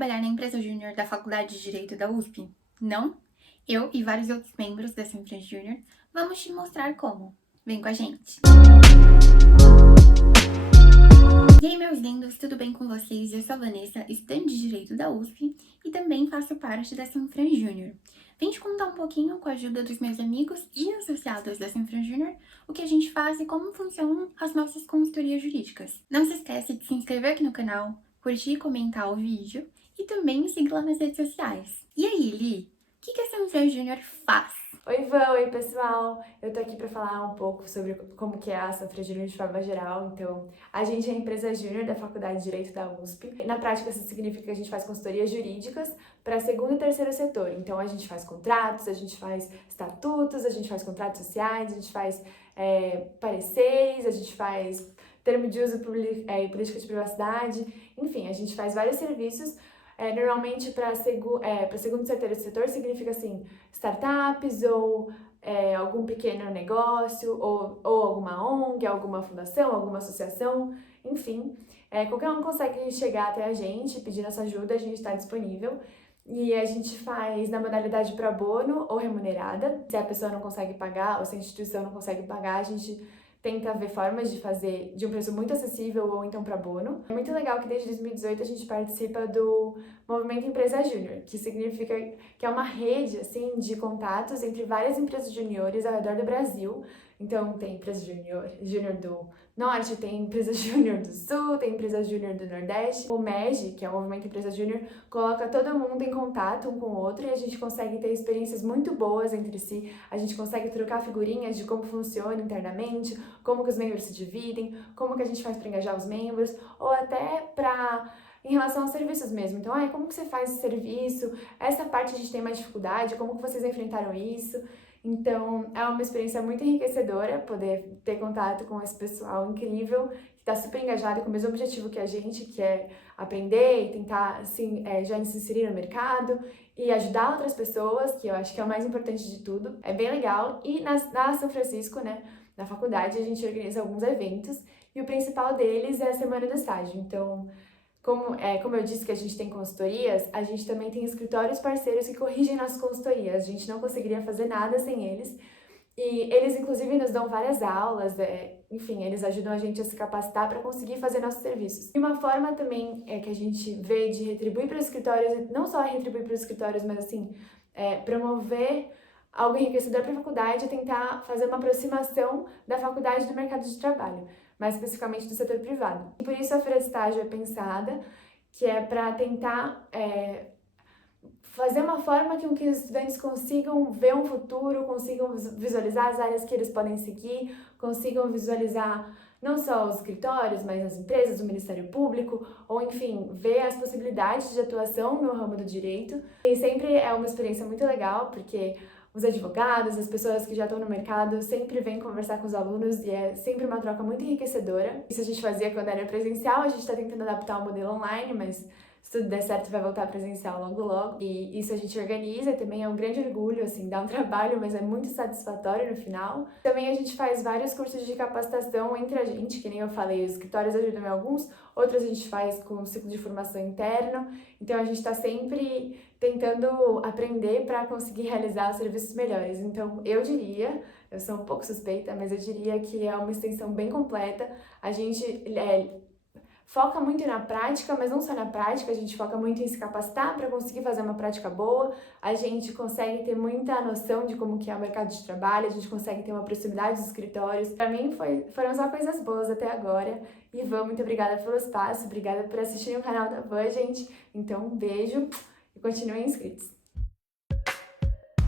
trabalhar na empresa júnior da Faculdade de Direito da USP? Não? Eu e vários outros membros dessa empresa júnior vamos te mostrar como. Vem com a gente! E aí, meus lindos, tudo bem com vocês? Eu sou a Vanessa, estudante de Direito da USP e também faço parte da Sanfran Júnior. Vim te contar um pouquinho, com a ajuda dos meus amigos e associados da Sanfran Júnior, o que a gente faz e como funcionam as nossas consultorias jurídicas. Não se esquece de se inscrever aqui no canal, curtir e comentar o vídeo e também me seguir lá nas redes sociais. E aí, Li, o que a Sanfran Júnior faz? Oi, Van, oi pessoal! Eu tô aqui para falar um pouco sobre como que é a Sanfran Júnior de forma geral. Então, a gente é a empresa júnior da Faculdade de Direito da USP. Na prática, isso significa que a gente faz consultorias jurídicas para segundo e terceiro setor. Então, a gente faz contratos, a gente faz estatutos, a gente faz contratos sociais, a gente faz pareceres, a gente faz termo de uso e política de privacidade. Enfim, a gente faz vários serviços. Normalmente, para segundo e terceiro setor, significa assim, startups ou algum pequeno negócio, ou alguma ONG, alguma fundação, alguma associação, enfim. Qualquer um consegue chegar até a gente, pedir nossa ajuda, a gente está disponível. E a gente faz na modalidade pro bono ou remunerada. Se a pessoa não consegue pagar ou se a instituição não consegue pagar, a gente tenta ver formas de fazer de um preço muito acessível ou então pro bono. É muito legal que desde 2018 a gente participa do Movimento Empresa Júnior, que significa que é uma rede assim de contatos entre várias empresas juniores ao redor do Brasil. Então tem empresa júnior do Norte, tem empresa júnior do Sul, tem empresa júnior do Nordeste. O MEG, que é o Movimento Empresa Júnior, coloca todo mundo em contato um com o outro e a gente consegue ter experiências muito boas entre si. A gente consegue trocar figurinhas de como funciona internamente, como que os membros se dividem, como que a gente faz para engajar os membros, ou até em relação aos serviços mesmo. Então, como que você faz esse serviço? Essa parte a gente tem mais dificuldade, como que vocês enfrentaram isso? Então, é uma experiência muito enriquecedora poder ter contato com esse pessoal incrível, que está super engajado com o mesmo objetivo que a gente, que é aprender e tentar, assim, já se inserir no mercado e ajudar outras pessoas, que eu acho que é o mais importante de tudo. É bem legal. E na São Francisco, né, na faculdade, a gente organiza alguns eventos e o principal deles é a Semana do Estágio. Então, como eu disse que a gente tem consultorias, a gente também tem escritórios parceiros que corrigem nossas consultorias. A gente não conseguiria fazer nada sem eles. E eles, inclusive, nos dão várias aulas, enfim, eles ajudam a gente a se capacitar para conseguir fazer nossos serviços. E uma forma também que a gente vê de retribuir para os escritórios, não só retribuir para os escritórios, mas assim, promover algo enriquecedor para a faculdade, é tentar fazer uma aproximação da faculdade do mercado de trabalho, mais especificamente do setor privado. E por isso a feira de estágio é pensada, que é para tentar fazer uma forma que os estudantes consigam ver um futuro, consigam visualizar as áreas que eles podem seguir, consigam visualizar não só os escritórios, mas as empresas, o Ministério Público, ou enfim, ver as possibilidades de atuação no ramo do direito. E sempre é uma experiência muito legal, porque os advogados, as pessoas que já estão no mercado sempre vêm conversar com os alunos e é sempre uma troca muito enriquecedora. Isso a gente fazia quando era presencial, a gente está tentando adaptar o modelo online, mas se tudo der certo vai voltar presencial logo logo. E isso a gente organiza e também é um grande orgulho, assim, dá um trabalho, mas é muito satisfatório no final. Também a gente faz vários cursos de capacitação entre a gente, que nem eu falei, os escritórios ajudam em alguns, outros a gente faz com o ciclo de formação interno. Então a gente está sempre tentando aprender para conseguir realizar os serviços melhores. Então eu diria, eu sou um pouco suspeita, mas eu diria que é uma extensão bem completa. A gente foca muito na prática, mas não só na prática, a gente foca muito em se capacitar para conseguir fazer uma prática boa, a gente consegue ter muita noção de como que é o mercado de trabalho, a gente consegue ter uma proximidade dos escritórios. Para mim foram só coisas boas até agora. E Van, muito obrigada pelo espaço, obrigada por assistirem o canal da Van, gente. Então, um beijo e continuem inscritos.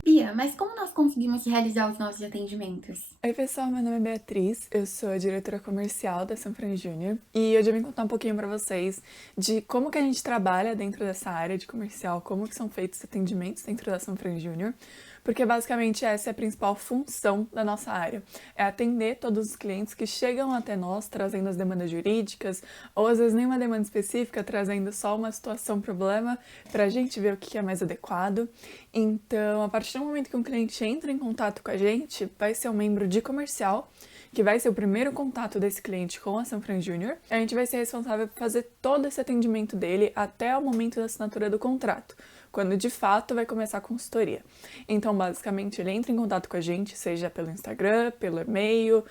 Bia, mas como nós conseguimos realizar os nossos atendimentos? Oi pessoal, meu nome é Beatriz, eu sou a diretora comercial da Sanfran Júnior e hoje eu vim contar um pouquinho para vocês de como que a gente trabalha dentro dessa área de comercial, como que são feitos os atendimentos dentro da Sanfran Júnior, porque basicamente essa é a principal função da nossa área, é atender todos os clientes que chegam até nós trazendo as demandas jurídicas ou às vezes nenhuma demanda específica, trazendo só uma situação, problema, para a gente ver o que é mais adequado. Então, a partir do momento que um cliente entra em contato com a gente, vai ser um membro de comercial que vai ser o primeiro contato desse cliente com a Sanfran Júnior. A gente vai ser responsável por fazer todo esse atendimento dele até o momento da assinatura do contrato, quando de fato vai começar a consultoria. Então, basicamente, ele entra em contato com a gente, seja pelo Instagram, pelo e-mail,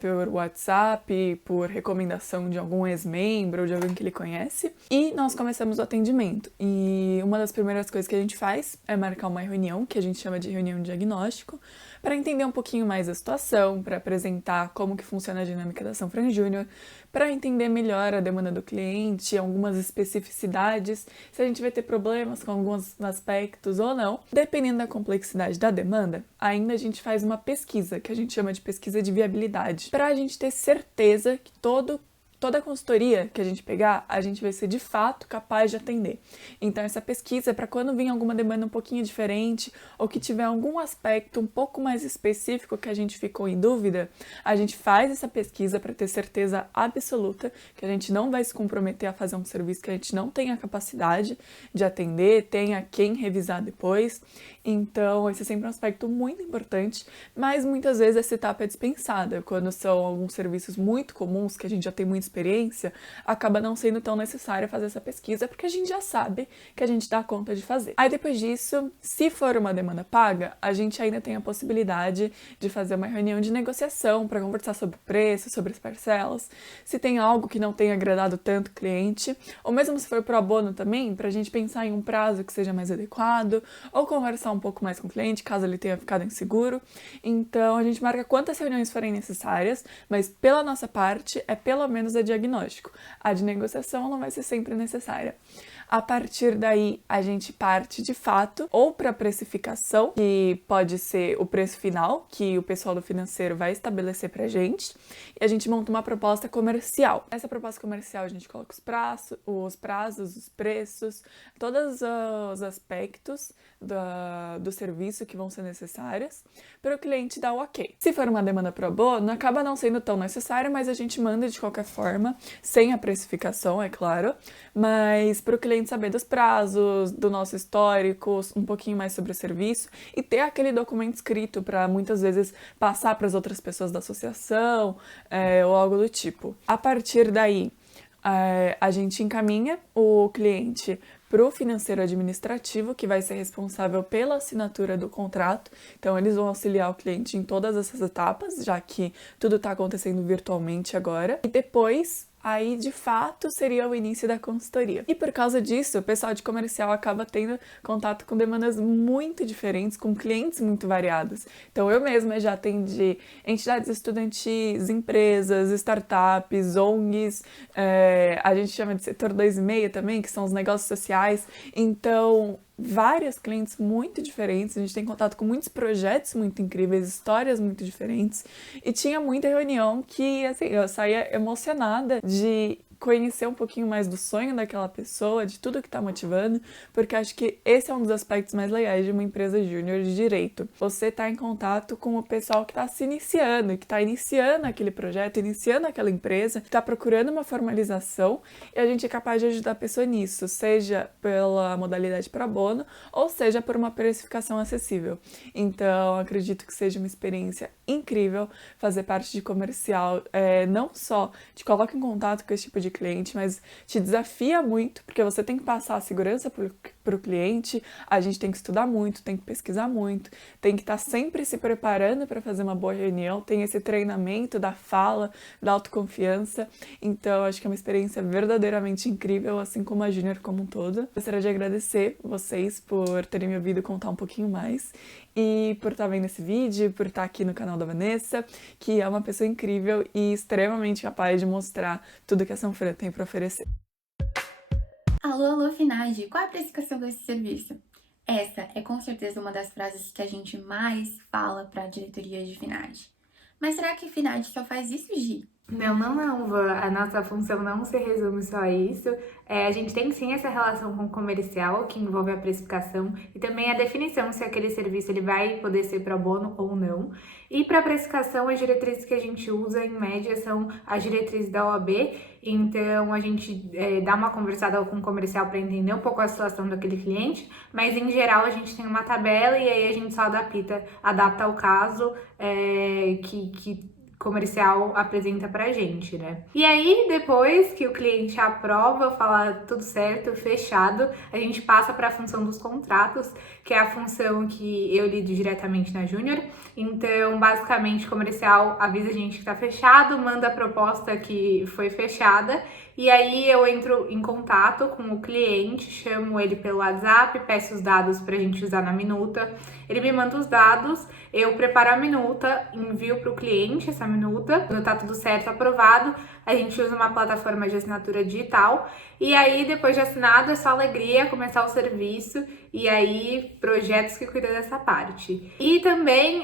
por WhatsApp, por recomendação de algum ex-membro ou de alguém que ele conhece, e nós começamos o atendimento. E uma das primeiras coisas que a gente faz é marcar uma reunião, que a gente chama de reunião de diagnóstico, para entender um pouquinho mais a situação, para apresentar como que funciona a dinâmica da Sanfran Júnior, para entender melhor a demanda do cliente, algumas especificidades, se a gente vai ter problemas com alguns aspectos ou não. Dependendo da complexidade da demanda, ainda a gente faz uma pesquisa, que a gente chama de pesquisa de viabilidade, para a gente ter certeza que toda a consultoria que a gente pegar, a gente vai ser de fato capaz de atender. Então, essa pesquisa é para quando vir alguma demanda um pouquinho diferente ou que tiver algum aspecto um pouco mais específico que a gente ficou em dúvida, a gente faz essa pesquisa para ter certeza absoluta que a gente não vai se comprometer a fazer um serviço que a gente não tem a capacidade de atender, tenha quem revisar depois. Então, esse é sempre um aspecto muito importante, mas muitas vezes essa etapa é dispensada. Quando são alguns serviços muito comuns, que a gente já tem muita experiência, acaba não sendo tão necessário fazer essa pesquisa, porque a gente já sabe que a gente dá conta de fazer. Aí depois disso, se for uma demanda paga, a gente ainda tem a possibilidade de fazer uma reunião de negociação para conversar sobre o preço, sobre as parcelas, se tem algo que não tenha agradado tanto o cliente, ou mesmo se for pro bono também, para a gente pensar em um prazo que seja mais adequado, ou conversar um pouco mais com o cliente, caso ele tenha ficado inseguro. Então, a gente marca quantas reuniões forem necessárias, mas pela nossa parte, é pelo menos a diagnóstico. A de negociação não vai ser sempre necessária. A partir daí, a gente parte de fato ou para precificação, que pode ser o preço final, que o pessoal do financeiro vai estabelecer para a gente, e a gente monta uma proposta comercial. Nessa proposta comercial, a gente coloca os prazos, os preços, todos os aspectos do serviço que vão ser necessários para o cliente dar o ok. Se for uma demanda pro bono, acaba não sendo tão necessário, mas a gente manda de qualquer forma, sem a precificação, é claro, mas para o cliente saber dos prazos, do nosso histórico, um pouquinho mais sobre o serviço e ter aquele documento escrito para muitas vezes passar para as outras pessoas da associação ou algo do tipo. A partir daí, a gente encaminha o cliente para o financeiro administrativo, que vai ser responsável pela assinatura do contrato. Então, eles vão auxiliar o cliente em todas essas etapas, já que tudo está acontecendo virtualmente agora. E depois, aí de fato seria o início da consultoria. E por causa disso, o pessoal de comercial acaba tendo contato com demandas muito diferentes, com clientes muito variados. Então eu mesma já atendi entidades estudantis, empresas, startups, ONGs, a gente chama de setor 2,5 também, que são os negócios sociais. Então, vários clientes muito diferentes, a gente tem contato com muitos projetos muito incríveis, histórias muito diferentes, e tinha muita reunião que, assim, eu saía emocionada de conhecer um pouquinho mais do sonho daquela pessoa, de tudo que está motivando, porque acho que esse é um dos aspectos mais legais de uma empresa júnior de direito. Você está em contato com o pessoal que está se iniciando, que está iniciando aquele projeto, iniciando aquela empresa, que está procurando uma formalização, e a gente é capaz de ajudar a pessoa nisso, seja pela modalidade pro bono, ou seja por uma precificação acessível. Então, acredito que seja uma experiência incrível fazer parte de comercial, não só te coloca em contato com esse tipo de cliente, mas te desafia muito, porque você tem que passar a segurança para o cliente, a gente tem que estudar muito, tem que pesquisar muito, tem que estar sempre se preparando para fazer uma boa reunião, tem esse treinamento da fala, da autoconfiança. Então, acho que é uma experiência verdadeiramente incrível, assim como a Júnior como um todo. Gostaria de agradecer vocês por terem me ouvido contar um pouquinho mais e por estar vendo esse vídeo, por estar aqui no canal da Vanessa, que é uma pessoa incrível e extremamente capaz de mostrar tudo que a Sanfran tem para oferecer. Alô, Finage, qual é a precificação desse serviço? Essa é com certeza uma das frases que a gente mais fala para a diretoria de Finage. Mas será que Finage só faz isso, Gi? Não, Van. A nossa função não se resume só a isso. A gente tem sim essa relação com o comercial, que envolve a precificação e também a definição se aquele serviço ele vai poder ser pro bono ou não. E para a precificação, as diretrizes que a gente usa, em média, são as diretrizes da OAB. Então, a gente dá uma conversada com o comercial para entender um pouco a situação daquele cliente, mas em geral a gente tem uma tabela e aí a gente só adapta ao caso, que comercial apresenta pra gente, né? E aí, depois que o cliente aprova, fala tudo certo, fechado, a gente passa para a função dos contratos, que é a função que eu lido diretamente na Júnior. Então, basicamente, o comercial avisa a gente que tá fechado, manda a proposta que foi fechada, e aí eu entro em contato com o cliente, chamo ele pelo WhatsApp, peço os dados pra gente usar na minuta, ele me manda os dados, eu preparo a minuta, envio para o cliente essa minuta, quando tá tudo certo, aprovado, a gente usa uma plataforma de assinatura digital, e aí depois de assinado é só alegria começar o serviço, e aí projetos que cuidam dessa parte. E também,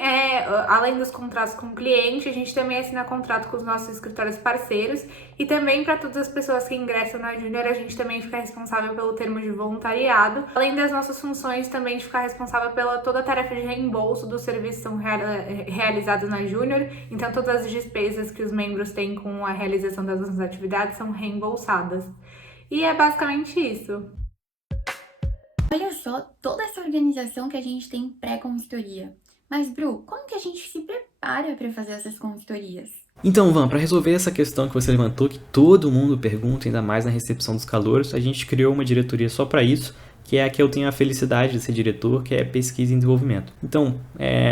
além dos contratos com o cliente, a gente também assina contrato com os nossos escritórios parceiros, e também para todas as pessoas que ingressam na Júnior, a gente também fica responsável pelo termo de voluntariado, além das nossas funções também de ficar responsável pela toda a tarefa de reembolso dos serviços que são realizados na Júnior, então todas as despesas que os membros têm com a realização das nossas atividades são reembolsadas. E é basicamente isso. Olha só toda essa organização que a gente tem pré-consultoria. Mas, Bru, como que a gente se prepara para fazer essas consultorias? Então, Van, para resolver essa questão que você levantou, que todo mundo pergunta, ainda mais na recepção dos calouros, a gente criou uma diretoria só para isso, que é a que eu tenho a felicidade de ser diretor, que é pesquisa e desenvolvimento. Então,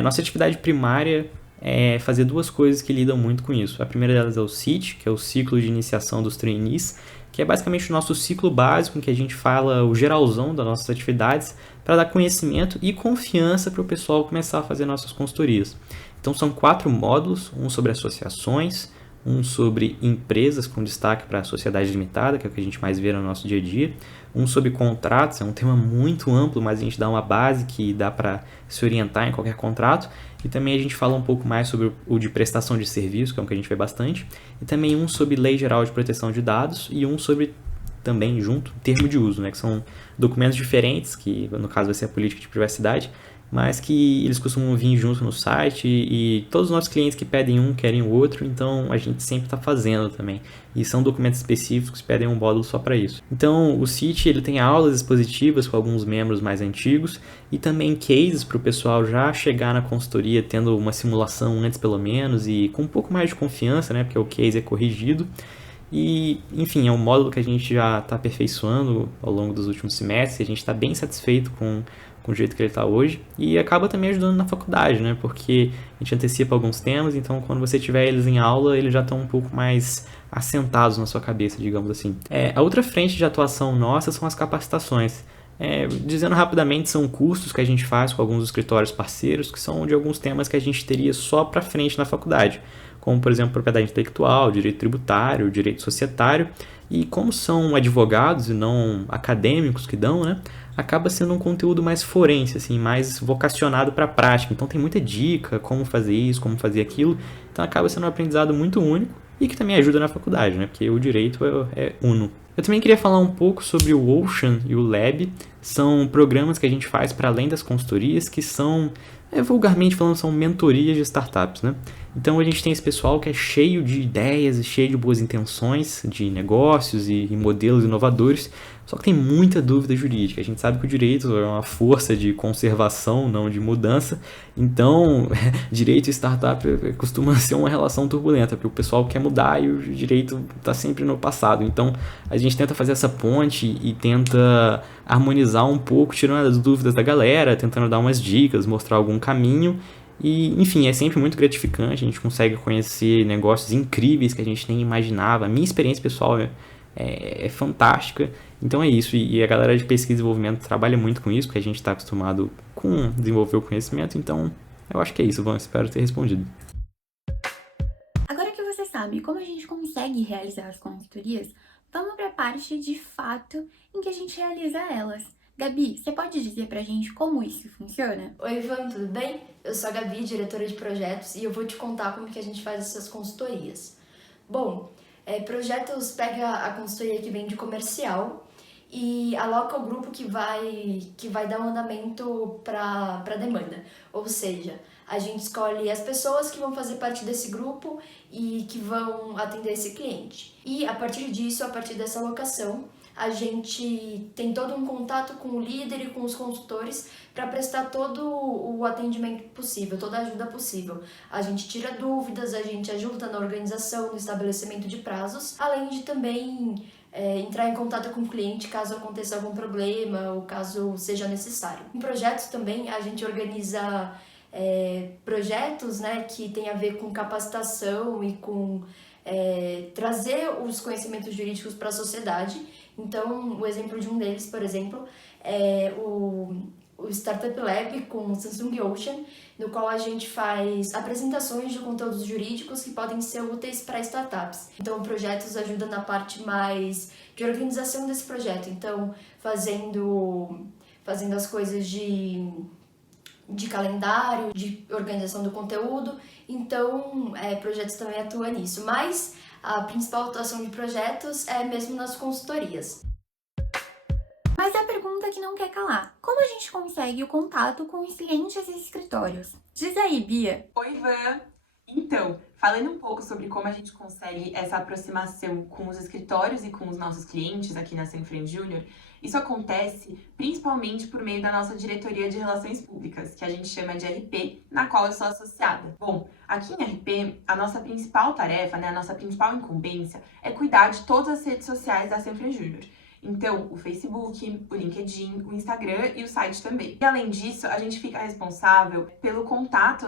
nossa atividade primária é fazer duas coisas que lidam muito com isso. A primeira delas é o CIT, que é o ciclo de iniciação dos trainees, que é basicamente o nosso ciclo básico em que a gente fala o geralzão das nossas atividades para dar conhecimento e confiança para o pessoal começar a fazer nossas consultorias. Então são 4 módulos, um sobre associações, um sobre empresas com destaque para a sociedade limitada, que é o que a gente mais vê no nosso dia a dia, um sobre contratos, é um tema muito amplo, mas a gente dá uma base que dá para se orientar em qualquer contrato, e também a gente fala um pouco mais sobre o de prestação de serviço, que é um que a gente vê bastante, e também um sobre Lei Geral de Proteção de Dados e um sobre, também junto, termo de uso, né, que são documentos diferentes, que no caso vai ser a política de privacidade, mas que eles costumam vir junto no site e todos os nossos clientes que pedem um querem o outro, então a gente sempre está fazendo também. E são documentos específicos que pedem um módulo só para isso. Então o CIT ele tem aulas expositivas com alguns membros mais antigos e também cases para o pessoal já chegar na consultoria tendo uma simulação antes pelo menos e com um pouco mais de confiança, né, porque o case é corrigido. E, enfim, é um módulo que a gente já está aperfeiçoando ao longo dos últimos semestres e a gente está bem satisfeito com o jeito que ele está hoje e acaba também ajudando na faculdade, né? Porque a gente antecipa alguns temas, então quando você tiver eles em aula, eles já estão um pouco mais assentados na sua cabeça, digamos assim. A outra frente de atuação nossa são as capacitações. Dizendo rapidamente, são cursos que a gente faz com alguns escritórios parceiros que são de alguns temas que a gente teria só para frente na faculdade, como, por exemplo, propriedade intelectual, direito tributário, direito societário, e como são advogados e não acadêmicos que dão, né, acaba sendo um conteúdo mais forense, assim, mais vocacionado para a prática. Então tem muita dica, como fazer isso, como fazer aquilo, então acaba sendo um aprendizado muito único e que também ajuda na faculdade, né, porque o direito é uno. Eu também queria falar um pouco sobre o Ocean e o Lab, são programas que a gente faz para além das consultorias, que são, vulgarmente falando, são mentorias de startups, né? Então a gente tem esse pessoal que é cheio de ideias, cheio de boas intenções, de negócios e modelos inovadores, só que tem muita dúvida jurídica. A gente sabe que o direito é uma força de conservação, não de mudança, então direito e startup costuma ser uma relação turbulenta, porque o pessoal quer mudar e o direito está sempre no passado. Então a gente tenta fazer essa ponte e tenta harmonizar um pouco, tirando as dúvidas da galera, tentando dar umas dicas, mostrar algum caminho. E, enfim, é sempre muito gratificante, a gente consegue conhecer negócios incríveis que a gente nem imaginava. A minha experiência pessoal é fantástica, então é isso. E a galera de pesquisa e desenvolvimento trabalha muito com isso, porque a gente está acostumado com desenvolver o conhecimento, então eu acho que é isso. Bom, espero ter respondido. Agora que você sabe como a gente consegue realizar as consultorias, vamos para a parte de fato em que a gente realiza elas. Gabi, você pode dizer pra gente como isso funciona? Oi, Ivan, tudo bem? Eu sou a Gabi, diretora de projetos, e eu vou te contar como que a gente faz essas consultorias. Bom, projetos pega a consultoria que vem de comercial e aloca o grupo que vai dar um andamento para demanda. Ou seja, a gente escolhe as pessoas que vão fazer parte desse grupo e que vão atender esse cliente. E a partir disso, a partir dessa alocação, a gente tem todo um contato com o líder e com os consultores para prestar todo o atendimento possível, toda a ajuda possível. A gente tira dúvidas, a gente ajuda na organização, no estabelecimento de prazos, além de também entrar em contato com o cliente caso aconteça algum problema ou caso seja necessário. Em projetos também a gente organiza projetos, né, que tem a ver com capacitação e com trazer os conhecimentos jurídicos para a sociedade. Então, o exemplo de um deles, por exemplo, é o Startup Lab com o Samsung Ocean, no qual a gente faz apresentações de conteúdos jurídicos que podem ser úteis para startups. Então, projetos ajudam na parte mais de organização desse projeto. Então, fazendo as coisas de calendário, de organização do conteúdo. Então, projetos também atuam nisso. Mas a principal atuação de projetos é mesmo nas consultorias. Mas a pergunta que não quer calar: como a gente consegue o contato com os clientes e escritórios? Diz aí, Bia. Oi, Van! Então, falando um pouco sobre como a gente consegue essa aproximação com os escritórios e com os nossos clientes aqui na Sanfran Júnior, isso acontece principalmente por meio da nossa diretoria de relações públicas, que a gente chama de RP, na qual eu sou associada. Bom, aqui em RP, a nossa principal tarefa, a nossa principal incumbência é cuidar de todas as redes sociais da Sanfran Júnior. Então, o Facebook, o LinkedIn, o Instagram e o site também. E além disso, a gente fica responsável pelo contato,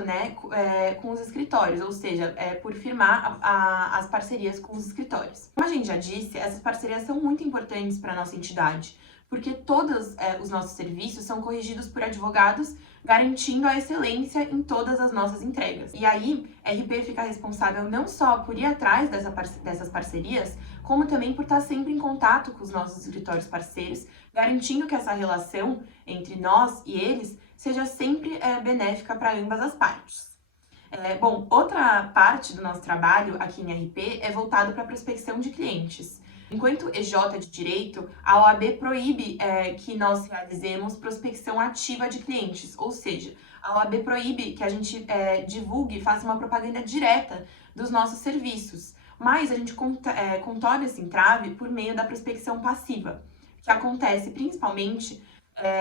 com os escritórios, ou seja, por firmar as parcerias com os escritórios. Como a gente já disse, essas parcerias são muito importantes para a nossa entidade, porque todos os nossos serviços são corrigidos por advogados, garantindo a excelência em todas as nossas entregas. E aí, a RP fica responsável não só por ir atrás dessas parcerias, como também por estar sempre em contato com os nossos escritórios parceiros, garantindo que essa relação entre nós e eles seja sempre benéfica para ambas as partes. Outra parte do nosso trabalho aqui em RP é voltado para a prospecção de clientes. Enquanto EJ de Direito, a OAB proíbe que nós realizemos prospecção ativa de clientes, ou seja, a OAB proíbe que a gente divulgue, faça uma propaganda direta dos nossos serviços, mas a gente contorna esse entrave por meio da prospecção passiva, que acontece principalmente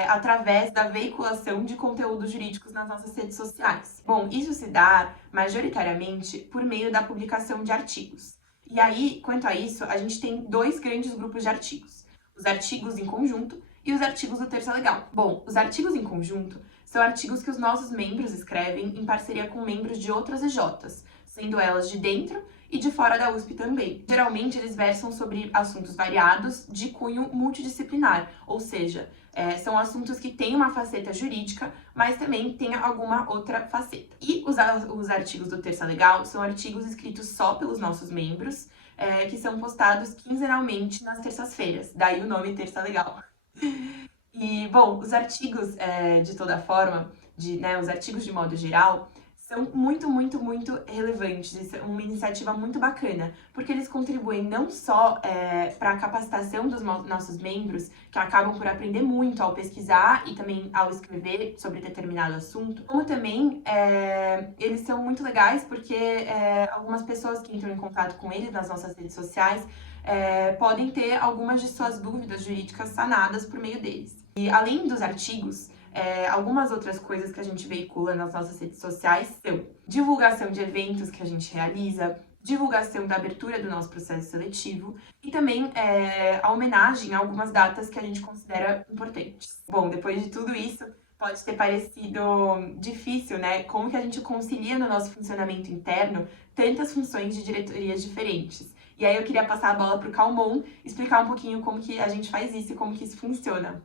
através da veiculação de conteúdos jurídicos nas nossas redes sociais. Bom, isso se dá majoritariamente por meio da publicação de artigos. E aí, quanto a isso, a gente tem dois grandes grupos de artigos: os artigos em conjunto e os artigos do Terça Legal. Bom, os artigos em conjunto são artigos que os nossos membros escrevem em parceria com membros de outras EJs, sendo elas de dentro e de fora da USP também. Geralmente, eles versam sobre assuntos variados de cunho multidisciplinar, ou seja, são assuntos que têm uma faceta jurídica, mas também tem alguma outra faceta. E os artigos do Terça Legal são artigos escritos só pelos nossos membros, que são postados quinzenalmente nas terças-feiras, daí o nome Terça Legal. E, bom, os artigos, de toda forma, os artigos de modo geral, são muito, muito, muito relevantes. Isso é uma iniciativa muito bacana, porque eles contribuem não só para a capacitação dos nossos membros, que acabam por aprender muito ao pesquisar e também ao escrever sobre determinado assunto, como também eles são muito legais porque algumas pessoas que entram em contato com eles nas nossas redes sociais podem ter algumas de suas dúvidas jurídicas sanadas por meio deles. E além dos artigos, algumas outras coisas que a gente veicula nas nossas redes sociais são divulgação de eventos que a gente realiza, divulgação da abertura do nosso processo seletivo e também a homenagem a algumas datas que a gente considera importantes. Bom, depois de tudo isso, pode ter parecido difícil, Como que a gente concilia no nosso funcionamento interno tantas funções de diretorias diferentes. E aí eu queria passar a bola para o Calmon, explicar um pouquinho como que a gente faz isso e como que isso funciona.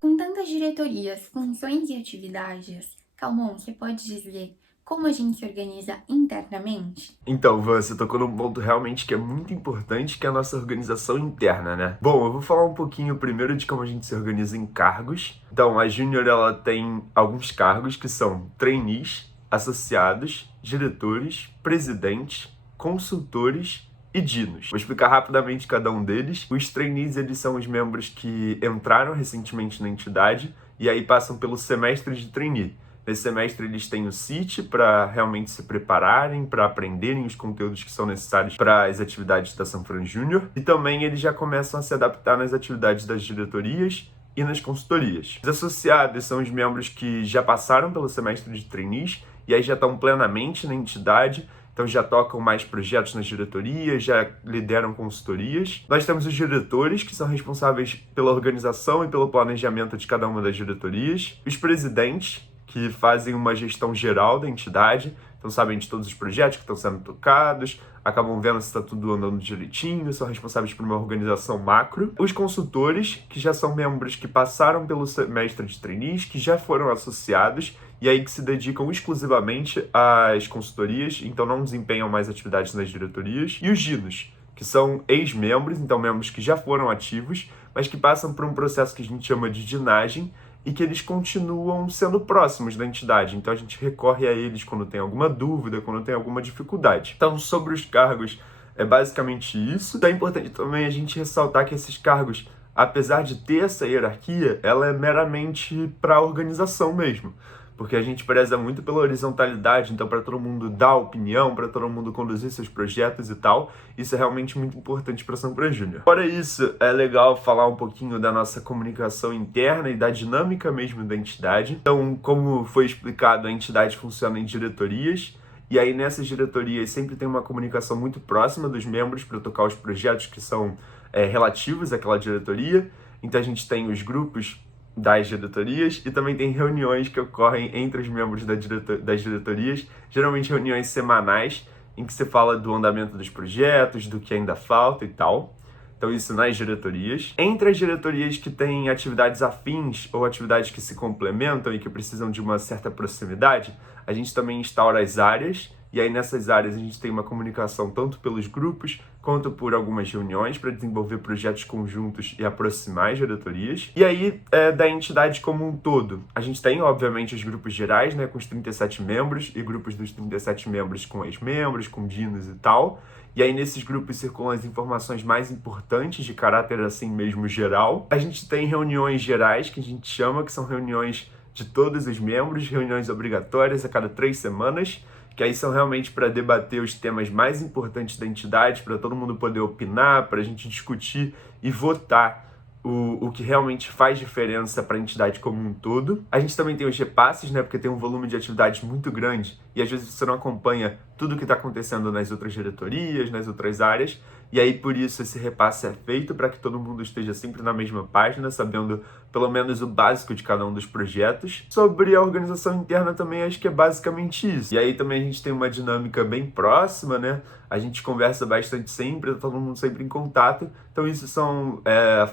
Com tantas diretorias, funções e atividades, Calmon, você pode dizer como a gente se organiza internamente? Então, Van, você tocou num ponto realmente que é muito importante, que é a nossa organização interna, né? Bom, eu vou falar um pouquinho primeiro de como a gente se organiza em cargos. Então, a Júnior, ela tem alguns cargos que são trainees, associados, diretores, presidentes, consultores e dinos. Vou explicar rapidamente cada um deles. Os trainees, eles são os membros que entraram recentemente na entidade e aí passam pelo semestre de trainee, Nesse semestre eles têm o CIT para realmente se prepararem, para aprenderem os conteúdos que são necessários para as atividades da Sanfran Júnior. E também eles já começam a se adaptar nas atividades das diretorias e nas consultorias. Os associados são os membros que já passaram pelo semestre de trainees e aí já estão plenamente na entidade, então já tocam mais projetos nas diretorias, já lideram consultorias. Nós temos os diretores, que são responsáveis pela organização e pelo planejamento de cada uma das diretorias. Os presidentes, que fazem uma gestão geral da entidade, então sabem de todos os projetos que estão sendo tocados, acabam vendo se está tudo andando direitinho, são responsáveis por uma organização macro. Os consultores, que já são membros que passaram pelo semestre de trainees, que já foram associados, e aí que se dedicam exclusivamente às consultorias, então não desempenham mais atividades nas diretorias. E os dinos, que são ex-membros, então membros que já foram ativos, mas que passam por um processo que a gente chama de dinagem, e que eles continuam sendo próximos da entidade. Então a gente recorre a eles quando tem alguma dúvida, quando tem alguma dificuldade. Então, sobre os cargos, é basicamente isso. Então é importante também a gente ressaltar que esses cargos, apesar de ter essa hierarquia, ela é meramente para a organização mesmo. Porque a gente preza muito pela horizontalidade, então para todo mundo dar opinião, para todo mundo conduzir seus projetos e tal, isso é realmente muito importante para a Sanfran Júnior. Fora isso, é legal falar um pouquinho da nossa comunicação interna e da dinâmica mesmo da entidade. Então, como foi explicado, a entidade funciona em diretorias, e aí nessas diretorias sempre tem uma comunicação muito próxima dos membros para tocar os projetos que são relativos àquela diretoria. Então a gente tem os grupos das diretorias e também tem reuniões que ocorrem entre os membros das diretorias, geralmente reuniões semanais, em que se fala do andamento dos projetos, do que ainda falta e tal. Então isso nas diretorias. Entre as diretorias que têm atividades afins ou atividades que se complementam e que precisam de uma certa proximidade, a gente também instaura as áreas, e aí nessas áreas a gente tem uma comunicação tanto pelos grupos quanto por algumas reuniões para desenvolver projetos conjuntos e aproximar as diretorias. E aí, da entidade como um todo, a gente tem, obviamente, os grupos gerais, né, com os 37 membros, e grupos dos 37 membros com ex-membros, com dinos e tal. E aí, nesses grupos circulam as informações mais importantes de caráter, assim mesmo, geral. A gente tem reuniões gerais, que a gente chama, que são reuniões de todos os membros, reuniões obrigatórias a cada 3 semanas, que aí são realmente para debater os temas mais importantes da entidade, para todo mundo poder opinar, para a gente discutir e votar o que realmente faz diferença para a entidade como um todo. A gente também tem os repasses, né, porque tem um volume de atividades muito grande e às vezes você não acompanha tudo o que está acontecendo nas outras diretorias, nas outras áreas, e aí por isso esse repasse é feito para que todo mundo esteja sempre na mesma página, sabendo pelo menos o básico de cada um dos projetos. Sobre a organização interna também acho que é basicamente isso. E aí também a gente tem uma dinâmica bem próxima, né? A gente conversa bastante sempre, tá todo mundo sempre em contato. Então isso são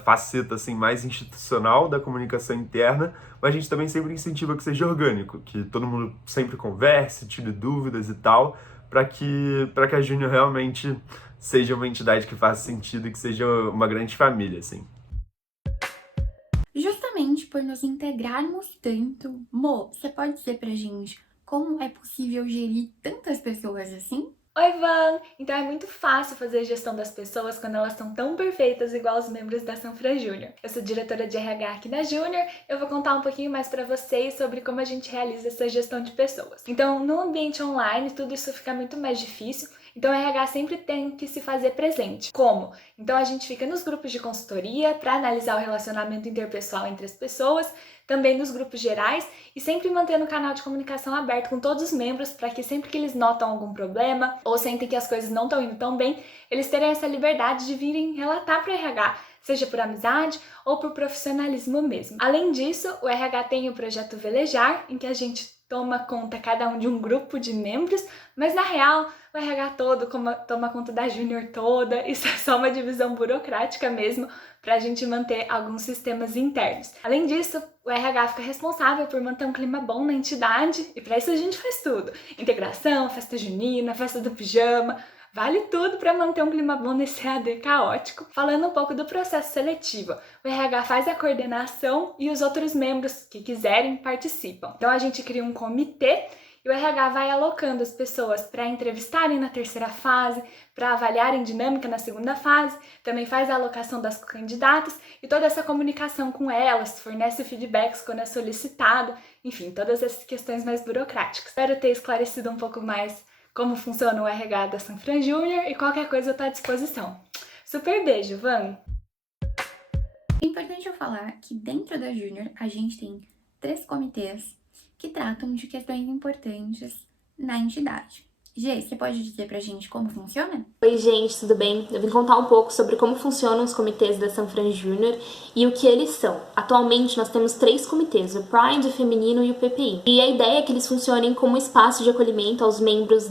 faceta assim, mais institucional da comunicação interna, mas a gente também sempre incentiva que seja orgânico, que todo mundo sempre converse, tire dúvidas e tal, para que a Júnior realmente seja uma entidade que faça sentido e que seja uma grande família, assim. Justamente por nos integrarmos tanto, Mo, você pode dizer pra gente como é possível gerir tantas pessoas assim? Oi, Van! Então é muito fácil fazer a gestão das pessoas quando elas são tão perfeitas igual os membros da Sanfran Júnior. Eu sou diretora de RH aqui na Júnior, eu vou contar um pouquinho mais para vocês sobre como a gente realiza essa gestão de pessoas. Então, no ambiente online, tudo isso fica muito mais difícil, então o RH sempre tem que se fazer presente. Como? Então a gente fica nos grupos de consultoria para analisar o relacionamento interpessoal entre as pessoas, também nos grupos gerais e sempre mantendo o canal de comunicação aberto com todos os membros para que sempre que eles notam algum problema ou sentem que as coisas não estão indo tão bem, eles terem essa liberdade de virem relatar para o RH, seja por amizade ou por profissionalismo mesmo. Além disso, o RH tem o projeto Velejar, em que a gente toma conta cada um de um grupo de membros, mas na real o RH todo toma conta da Júnior toda, isso é só uma divisão burocrática mesmo, para a gente manter alguns sistemas internos. Além disso, o RH fica responsável por manter um clima bom na entidade, e para isso a gente faz tudo. Integração, festa junina, festa do pijama, vale tudo para manter um clima bom nesse EAD caótico. Falando um pouco do processo seletivo, o RH faz a coordenação e os outros membros que quiserem participam. Então a gente cria um comitê E o RH vai alocando as pessoas para entrevistarem na terceira fase, para avaliarem dinâmica na segunda fase, também faz a alocação das candidatas e toda essa comunicação com elas, fornece feedbacks quando é solicitado, enfim, todas essas questões mais burocráticas. Espero ter esclarecido um pouco mais como funciona o RH da Sanfran Júnior e qualquer coisa eu estou à disposição. Super beijo, Van! É importante eu falar que dentro da Júnior a gente tem 3 comitês que tratam de questões importantes na entidade. Gê, você pode dizer pra gente como funciona? Oi gente, tudo bem? Eu vim contar um pouco sobre como funcionam os comitês da Sanfran Júnior e o que eles são. Atualmente nós temos 3 comitês, o Pride, o Feminino e o PPI. E a ideia é que eles funcionem como espaço de acolhimento aos membros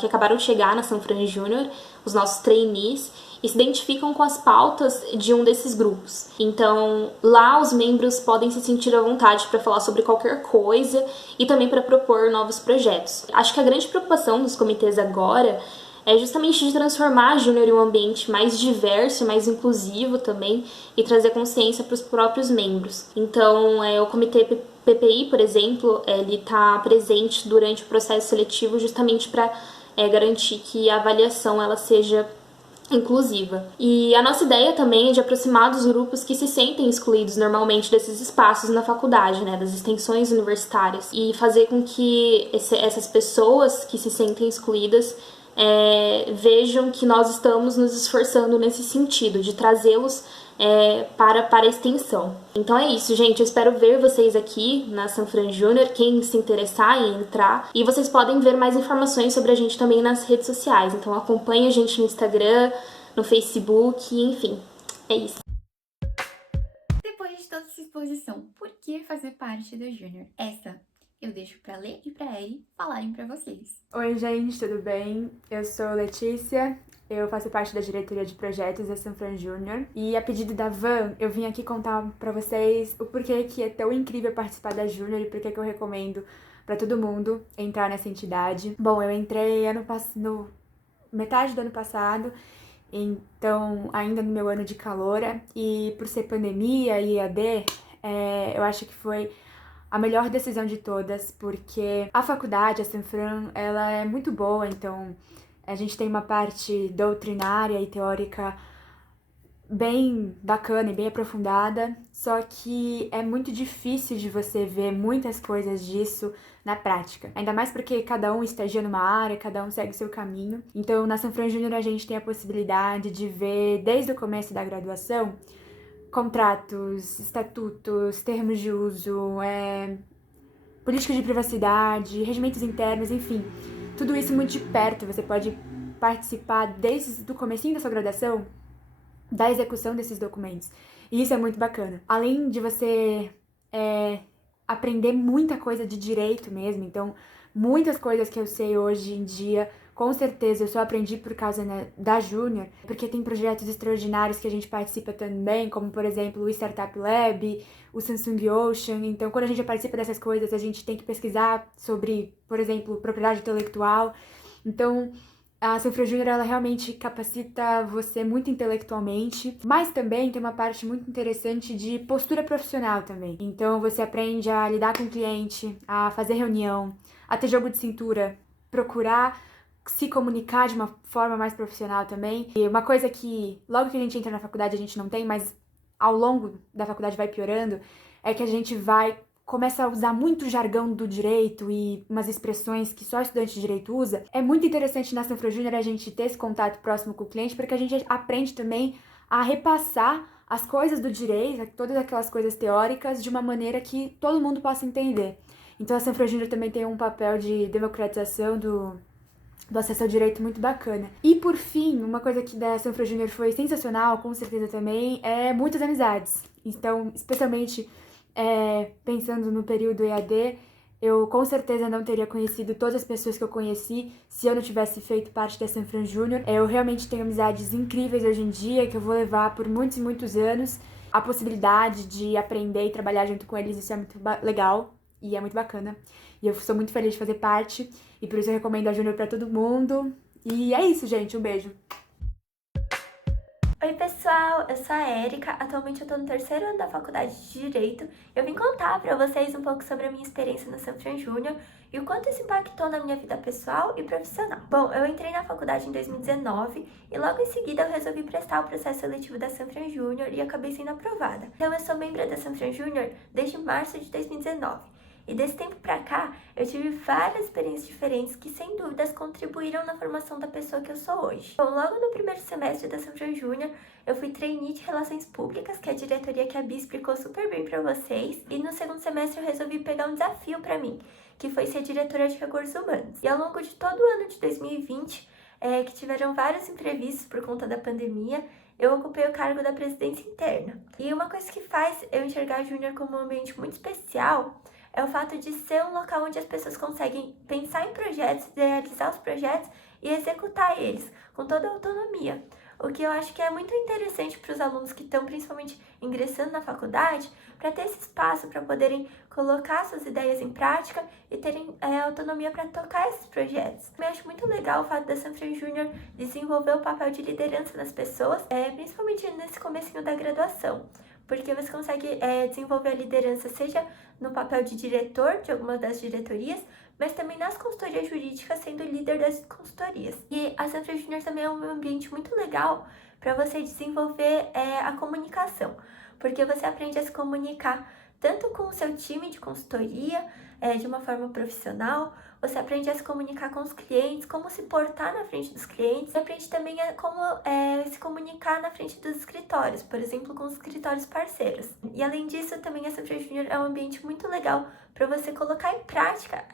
que acabaram de chegar na Sanfran Júnior, os nossos trainees, e se identificam com as pautas de um desses grupos. Então, lá os membros podem se sentir à vontade para falar sobre qualquer coisa e também para propor novos projetos. Acho que a grande preocupação dos comitês agora é justamente de transformar a Júnior em um ambiente mais diverso, mais inclusivo também, e trazer consciência para os próprios membros. Então, o comitê PPI, por exemplo, ele está presente durante o processo seletivo justamente para garantir que a avaliação ela seja inclusiva. E a nossa ideia também é de aproximar dos grupos que se sentem excluídos normalmente desses espaços na faculdade, né, das extensões universitárias, e fazer com que essas pessoas que se sentem excluídas vejam que nós estamos nos esforçando nesse sentido, de trazê-los para a extensão. Então é isso, gente. Eu espero ver vocês aqui na Sanfran Júnior, quem se interessar em entrar. E vocês podem ver mais informações sobre a gente também nas redes sociais. Então acompanhe a gente no Instagram, no Facebook, enfim. É isso. Depois de toda essa exposição, por que fazer parte da Júnior? Essa eu deixo pra Lê e pra Eri falarem pra vocês. Oi gente, tudo bem? Eu sou Letícia, eu faço parte da diretoria de projetos da Sanfran Júnior e a pedido da Van, eu vim aqui contar pra vocês o porquê que é tão incrível participar da Júnior e porquê que eu recomendo pra todo mundo entrar nessa entidade. Bom, eu entrei no metade do ano passado, então ainda no meu ano de caloura, e por ser pandemia e EAD, eu acho que foi a melhor decisão de todas, porque a faculdade, a Sanfran, ela é muito boa, então a gente tem uma parte doutrinária e teórica bem bacana e bem aprofundada, só que é muito difícil de você ver muitas coisas disso na prática. Ainda mais porque cada um estagia numa área, cada um segue o seu caminho. Então, na Sanfran Júnior a gente tem a possibilidade de ver, desde o começo da graduação, contratos, estatutos, termos de uso, políticas de privacidade, regimentos internos, enfim, tudo isso muito de perto. Você pode participar desde o comecinho da sua graduação da execução desses documentos. E isso é muito bacana. Além de você aprender muita coisa de direito mesmo, então muitas coisas que eu sei hoje em dia, com certeza eu só aprendi por causa da Júnior, porque tem projetos extraordinários que a gente participa também, como por exemplo o Startup Lab, o Samsung Ocean. Então quando a gente participa dessas coisas, a gente tem que pesquisar sobre, por exemplo, propriedade intelectual. Então a Sanfran Júnior, ela realmente capacita você muito intelectualmente, mas também tem uma parte muito interessante de postura profissional também. Então você aprende a lidar com o cliente, a fazer reunião, a ter jogo de cintura, procurar se comunicar de uma forma mais profissional também. E uma coisa que logo que a gente entra na faculdade a gente não tem, mas ao longo da faculdade vai piorando, é que a gente começa a usar muito jargão do direito e umas expressões que só estudante de direito usa. É muito interessante na Sanfran Júnior a gente ter esse contato próximo com o cliente, porque a gente aprende também a repassar as coisas do direito, todas aquelas coisas teóricas, de uma maneira que todo mundo possa entender. Então a Sanfran Júnior também tem um papel de democratização do acesso ao direito muito bacana. E por fim, uma coisa que da Sanfran Júnior foi sensacional, com certeza também, é muitas amizades. Então, especialmente pensando no período EAD, eu com certeza não teria conhecido todas as pessoas que eu conheci se eu não tivesse feito parte da Sanfran Júnior. Eu realmente tenho amizades incríveis hoje em dia, que eu vou levar por muitos e muitos anos. A possibilidade de aprender e trabalhar junto com eles, isso é muito legal e é muito bacana. E eu sou muito feliz de fazer parte, e por isso eu recomendo a Júnior pra todo mundo. E é isso, gente. Um beijo. Oi pessoal, eu sou a Erika, atualmente eu tô no 3º ano da faculdade de Direito. Eu vim contar pra vocês um pouco sobre a minha experiência na Sanfran Júnior e o quanto isso impactou na minha vida pessoal e profissional. Bom, eu entrei na faculdade em 2019 e logo em seguida eu resolvi prestar o processo seletivo da Sanfran Júnior e acabei sendo aprovada. Então eu sou membro da Sanfran Júnior desde março de 2019. E desse tempo pra cá, eu tive várias experiências diferentes que, sem dúvidas, contribuíram na formação da pessoa que eu sou hoje. Bom, logo no primeiro semestre da Sanfran Júnior, eu fui trainee de Relações Públicas, que é a diretoria que a Bia explicou super bem pra vocês. E no segundo semestre eu resolvi pegar um desafio pra mim, que foi ser diretora de Recursos Humanos. E ao longo de todo o ano de 2020, que tiveram vários imprevistos por conta da pandemia, eu ocupei o cargo da presidência interna. E uma coisa que faz eu enxergar a Júnior como um ambiente muito especial é o fato de ser um local onde as pessoas conseguem pensar em projetos, realizar os projetos e executar eles com toda a autonomia. O que eu acho que é muito interessante para os alunos que estão principalmente ingressando na faculdade, para ter esse espaço para poderem colocar suas ideias em prática e terem autonomia para tocar esses projetos. Eu acho muito legal o fato da Sanfran Júnior desenvolver o papel de liderança nas pessoas, principalmente nesse comecinho da graduação. Porque você consegue desenvolver a liderança, seja no papel de diretor de alguma das diretorias, mas também nas consultorias jurídicas, sendo líder das consultorias. E a Sanfran Júnior também é um ambiente muito legal para você desenvolver a comunicação, porque você aprende a se comunicar tanto com o seu time de consultoria, de uma forma profissional, você aprende a se comunicar com os clientes, como se portar na frente dos clientes, e aprende também a como se comunicar na frente dos escritórios, por exemplo, com os escritórios parceiros. E além disso, também a Sanfran Júnior é um ambiente muito legal para você colocar em prática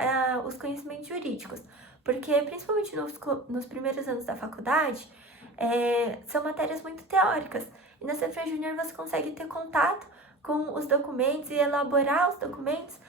os conhecimentos jurídicos, porque principalmente nos primeiros anos da faculdade, são matérias muito teóricas, e na Sanfran Júnior você consegue ter contato com os documentos e elaborar os documentos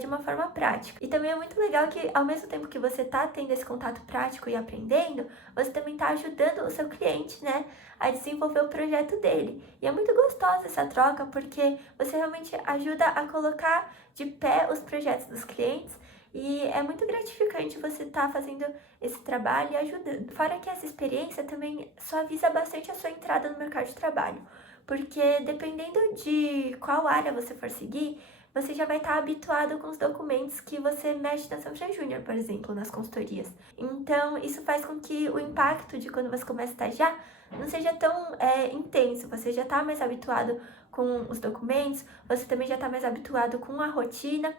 de uma forma prática. E também é muito legal que, ao mesmo tempo que você está tendo esse contato prático e aprendendo, você também está ajudando o seu cliente, né, a desenvolver o projeto dele. E é muito gostosa essa troca, porque você realmente ajuda a colocar de pé os projetos dos clientes, e é muito gratificante você estar fazendo esse trabalho e ajudando. Fora que essa experiência também suaviza bastante a sua entrada no mercado de trabalho, porque dependendo de qual área você for seguir, você já vai estar habituado com os documentos que você mexe na Sanfran Júnior, por exemplo, nas consultorias. Então, isso faz com que o impacto de quando você começa a estagiar não seja tão intenso. Você já está mais habituado com os documentos, você também já está mais habituado com a rotina.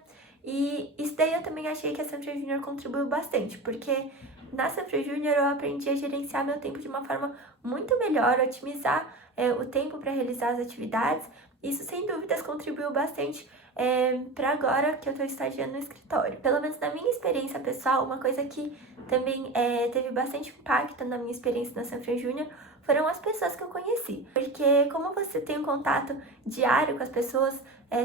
E isso daí eu também achei que a Sanfran Júnior contribuiu bastante, porque na Sanfran Júnior eu aprendi a gerenciar meu tempo de uma forma muito melhor, otimizar o tempo para realizar as atividades. Isso, sem dúvidas, contribuiu bastante para agora que eu estou estagiando no escritório. Pelo menos na minha experiência pessoal, uma coisa que também teve bastante impacto na minha experiência na Sanfran Júnior foram as pessoas que eu conheci. Porque como você tem um contato diário com as pessoas,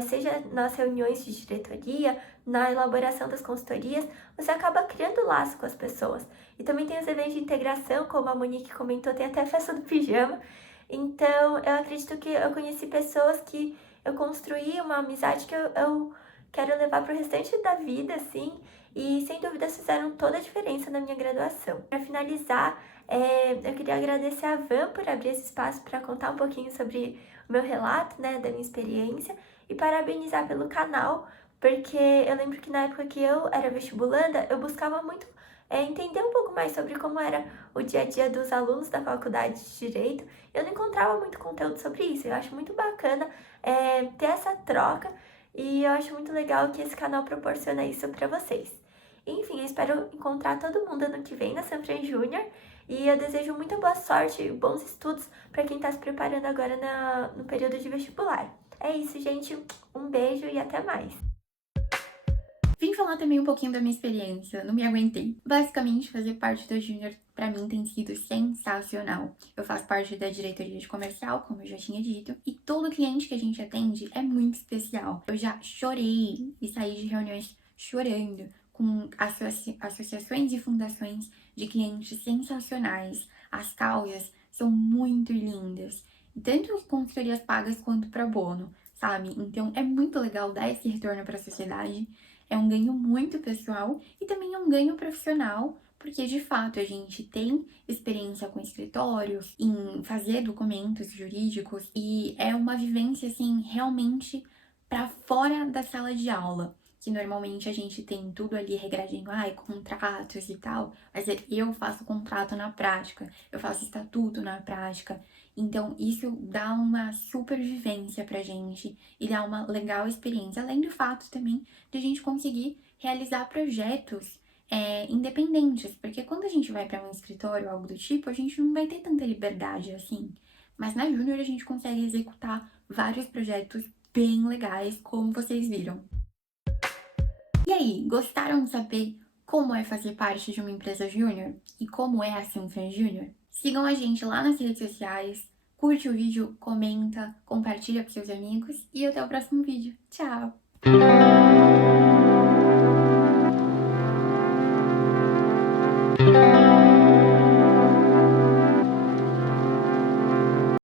seja nas reuniões de diretoria, na elaboração das consultorias, você acaba criando laço com as pessoas. E também tem os eventos de integração, como a Monique comentou, tem até a festa do pijama. Então, eu acredito que eu conheci pessoas que eu construí uma amizade que eu quero levar para o restante da vida, assim, e sem dúvidas fizeram toda a diferença na minha graduação. Para finalizar, eu queria agradecer a Van por abrir esse espaço para contar um pouquinho sobre o meu relato, né, da minha experiência, e parabenizar pelo canal, porque eu lembro que na época que eu era vestibulanda, eu buscava muito entender um pouco mais sobre como era o dia a dia dos alunos da faculdade de Direito. Eu não encontrava muito conteúdo sobre isso. Eu acho muito bacana ter essa troca, e eu acho muito legal que esse canal proporciona isso para vocês. Enfim, eu espero encontrar todo mundo ano que vem na Sanfran Júnior, e eu desejo muita boa sorte e bons estudos para quem está se preparando agora no período de vestibular. É isso, gente. Um beijo e até mais! Vim falar também um pouquinho da minha experiência, não me aguentei. Basicamente, fazer parte da Júnior pra mim tem sido sensacional. Eu faço parte da diretoria de comercial, como eu já tinha dito, e todo cliente que a gente atende é muito especial. Eu já chorei e saí de reuniões chorando com associações e fundações de clientes sensacionais. As causas são muito lindas, tanto consultorias pagas quanto pro bono, sabe? Então é muito legal dar esse retorno para a sociedade. É um ganho muito pessoal e também é um ganho profissional, porque de fato a gente tem experiência com escritórios, em fazer documentos jurídicos e é uma vivência assim realmente para fora da sala de aula, que normalmente a gente tem tudo ali regradinho, contratos e tal, mas eu faço contrato na prática, eu faço estatuto na prática, então isso dá uma super vivência pra gente e dá uma legal experiência, além do fato também de a gente conseguir realizar projetos independentes, porque quando a gente vai para um escritório ou algo do tipo, a gente não vai ter tanta liberdade assim, mas na Júnior a gente consegue executar vários projetos bem legais, como vocês viram. E aí, gostaram de saber como é fazer parte de uma empresa júnior e como é a Sanfran Júnior? Sigam a gente lá nas redes sociais, curte o vídeo, comenta, compartilha com seus amigos e até o próximo vídeo. Tchau!